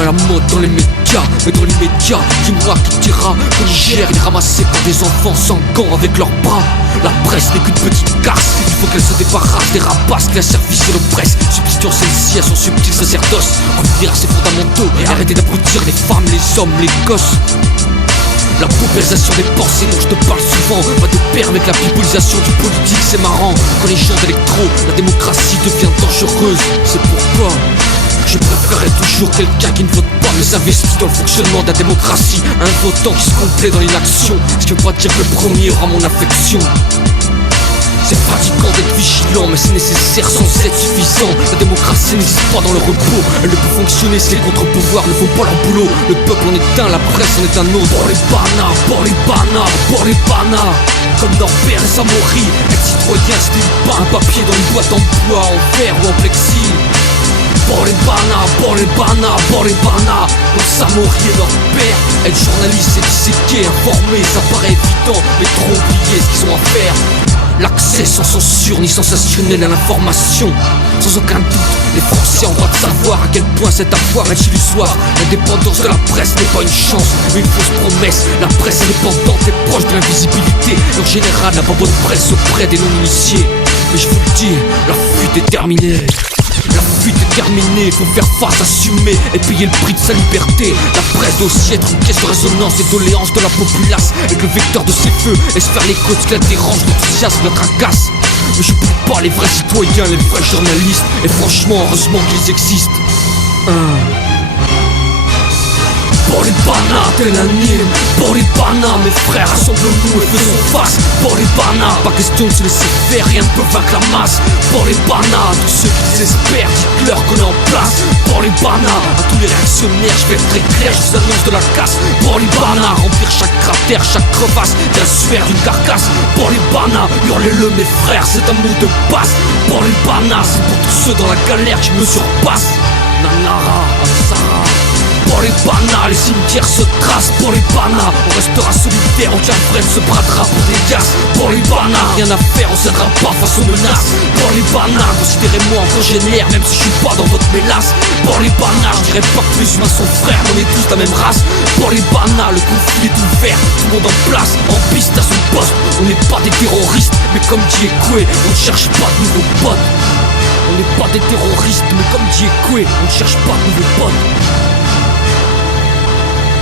à la mode dans les médias. Mais dans les médias, dis-moi qui dira que Niger il est ramassé par des enfants sans gants avec leurs bras. La presse n'est qu'une petite casse, il faut qu'elle se débarrasse des rapaces qui asservissent le presse, substituant celle-ci à son subtil sacerdoce. Revenir à ses fondamentaux et arrêter d'abrutir les femmes, les hommes, les gosses. La paupérisation des pensées dont je te parle souvent va de pair avec la bipolisation du politique. C'est marrant, quand les gens d'électro, la démocratie devient dangereuse. C'est pourquoi je préférerais toujours quelqu'un qui ne vote pas mais s'investit dans le fonctionnement de la démocratie. Un votant qui se complaît dans l'inaction, ce qui veut pas dire que le premier aura mon affection. C'est fatigant d'être vigilant, mais c'est nécessaire sans être suffisant. La démocratie n'existe pas dans le repos, elle ne peut fonctionner si les contre-pouvoirs ne font pas leur boulot. Le peuple en est un, la presse en est un autre. Pour les banas, comme Norbert et Samori. Être citoyen c'était pas un papier dans une boîte en bois, en verre ou en plexi. Pour les banas, comme Samori et Norbert. Être journaliste c'est disséquer, informer, ça paraît évident, mais trop oublier ce qu'ils ont à faire. L'accès sans censure ni sensationnel à l'information. Sans aucun doute, les Français ont droit de savoir à quel point cet avoir est illusoire. L'indépendance de la presse n'est pas une chance, mais une fausse promesse. La presse indépendante est proche de l'invisibilité et en général n'a pas bonne presse auprès des non-initiés. Mais je vous le dis, la fuite est terminée. La fuite est terminée, faut faire face, assumer et payer le prix de sa liberté. La presse doit aussi être une caisse de résonance et doléance de la populace, avec le vecteur de ses feux et se faire l'écho de ce qui la dérange, l'enthousiasme, la tracasse. Mais je n'oublie pas les vrais citoyens, les vrais journalistes, et franchement, heureusement qu'ils existent. Pour les banas, tel un hymne. Pour les banas, mes frères, rassemblons-nous et faisons face. Pour les banas, pas question de se laisser faire, rien ne peut vaincre la masse. Pour les banas, tous ceux qui désespèrent, dites-leur qu'on est en place. Pour les banas, à tous les réactionnaires, je vais être très clair, je vous annonce de la casse. Pour les banas, remplir chaque cratère, chaque crevasse d'un suaire d'une carcasse. Pour les banas, hurlez-le mes frères, c'est un mot de passe. Pour les banas, c'est pour tous ceux dans la galère qui me surpassent. Nanara, Ansara. Pour les banas, les cimetières se tracent. Pour les banas, on restera solitaire, on tiendra de se bradera pour des gaz. Pour les banas, rien à faire, on cédera pas face aux menaces. Pour les banas, considérez-moi en congénère, même si je suis pas dans votre mélasse. Pour les banas, je dirais pas que les humains sont frères, on est tous de la même race. Pour les banas, le conflit est ouvert, tout le monde en place, en piste à son poste. On n'est pas des terroristes, mais comme dit Ekoué, on ne cherche pas de nouveaux potes. On n'est pas des terroristes, mais comme dit Ekoué, on ne cherche pas de nouveaux potes.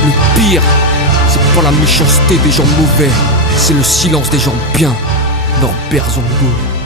Le pire, c'est pas la méchanceté des gens mauvais, c'est le silence des gens bien. Norbert Zongo.